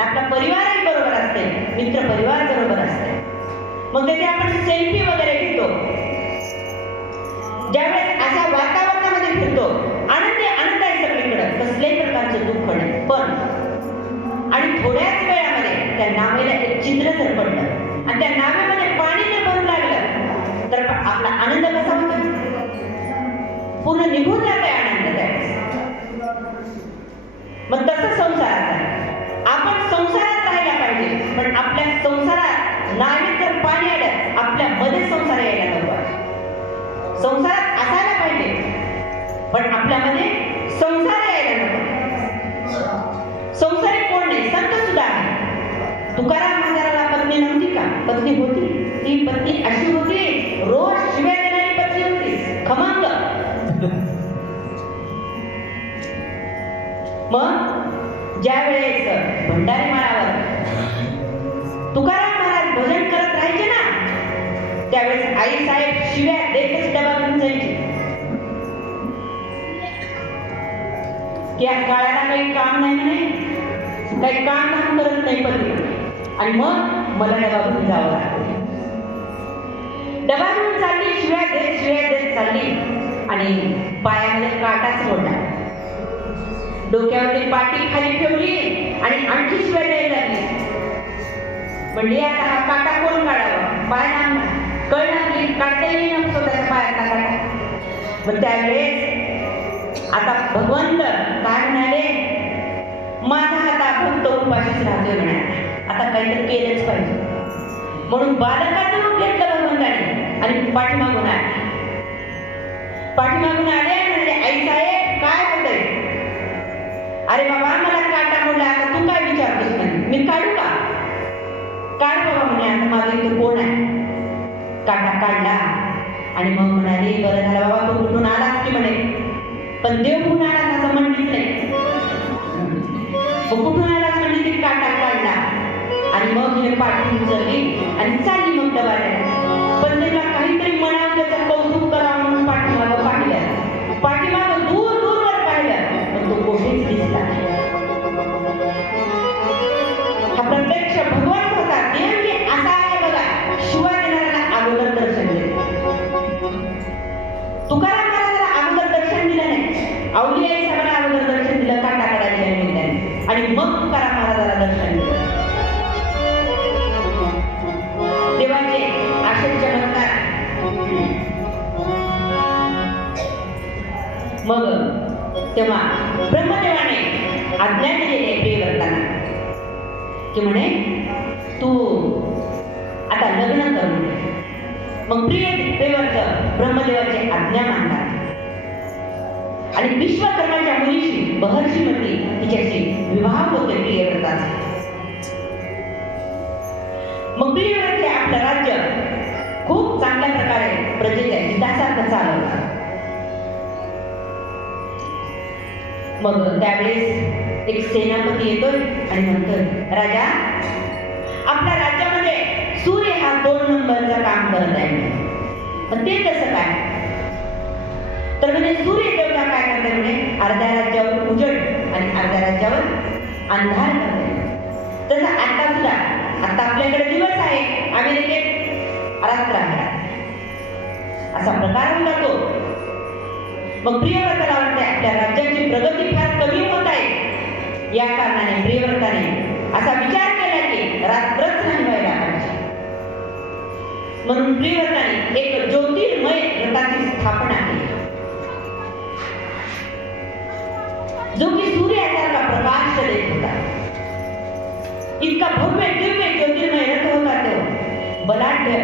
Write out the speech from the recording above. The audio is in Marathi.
आपला परिवारही बरोबर असते. मित्र परिवार बरोबर असते. मग तिथे आपण सेल्फी वगैरे घेतो. ज्यावेळेस अशा वातावरणामध्ये फिरतो आनंदी आनंद आहे सगळीकडे. कसल्याही प्रकारचं दुःख नाही. पण आणि थोड्याच वेळामध्ये त्या नावेला एक चित्र जर पडलं आणि त्या नावेमध्ये पाणी जर भरू लागलं तर आपला आनंद कसा होतो? पूर्ण निघून जाते आनंद त्यावेळेस. मग तसं संसाराचा. आहे. आपण संसारात राहायला पाहिजे पण आपल्या संसारात नाही तर पाणी आलं आपल्या मध्ये संसार यायला नको. संसारात असायला पाहिजे पण आपल्यामध्ये संसार यायला नको. संसारी कोण नाही संत सुद्धा आहे. तुकाराम महाराजाला पत्नी नव्हती का? पत्नी होती. ती पत्नी अशी होती रोज शिव्या देणारी पत्नी होती. खमंग. मग? ज्या वेळेस भंडारी माळावर तुकाराम महाराज भजन करत राहायचे ना त्यावेळेस आई साहेब शिव्या देतच डबा घेऊन जायची. की या काळाला काही काम नाही म्हणे काही काम धाम करत नाही पण आणि मग मला डबा घेऊन जावं लागतं डबा घेऊन चालली शिव्या देत शिव्या देत चालली. आणि पायामध्ये काटाच पडला. डोक्यावरती पाटी खाली ठेवली आणि आणखी शिवाय द्यायला लागली. म्हणजे आता हा काटा कोण काढावा? पाय लागला कळ लागली काढता येईल ना स्वतःच्या पायाचा काटा. मग त्यावेळेस आता भगवंत काय म्हणाले? माझा हात भक्त उपाशीच राहतोय म्हणाले. आता काहीतरी केलंच पाहिजे. म्हणून बालकाचं रूप घेतलं भगवंताने आणि पाठीमागून आले. पाठीमागून आले अरे बाबा मला काटा मोडला आता तू काय विचारतोस नाही मी काढू का? काढ बाबा म्हणे आता माझं इथं कोण आहे? काटा काढला. आणि मग म्हणाली बरं झालं बाबा तू कुठून आलास की म्हणे? पण देव कुठून आलास असं म्हणलीच नाही. मग कुठून आलास म्हणजे ती काटा काढला? आणि मग हिने पाठी उचलली आणि चालली मग डबाऱ्याला मग तेव्हा ब्रह्मदेवाने आज्ञा दिलेली आहे प्रियव्रतांना की म्हणे तू आता लग्न कर म्हणे मग प्रिय देवर्त ब्रह्मदेवाची आज्ञा मानतात आणि विश्वकर्माच्या मुलीशी बहर्षी म्हटली तिच्याशी विवाह होते प्रियव्रताचा. मग प्रियव्रत आपलं राज्य खूप चांगल्या प्रकारे प्रजेच्या हितासारखं चालवलं मग त्यावेळेस एक सेनापती येतोय आणि म्हणतोय राजा आपल्या राज्यामध्ये सूर्य हा दोन नंबरचा काम करत आहे. पण ते कसं काय? तर म्हणजे सूर्य देवता काय करते म्हणजे अर्ध्या राज्यावर उजड आणि अर्ध्या राज्यावर अंधार करते तसं आता सुद्धा आता आपल्याकडे दिवस आहे अमेरिकेत रात्र आहे. असा प्रकार होऊन जातो. मग प्रियव्रताला वाटते आपल्या राज्याची प्रगती फार कमी होत आहे या कारणाने प्रियव्रताने असा विचार केला की रात्रच नाही व्हायला पाहिजे. म्हणून प्रियव्रताने एक ज्योतिर्मय व्रताची स्थापना केली. जो की सूर्यासारखा प्रकाश देत होता. इतका भव्य दिव्य ज्योतिर्मय रथ होता तो. बलाढ्य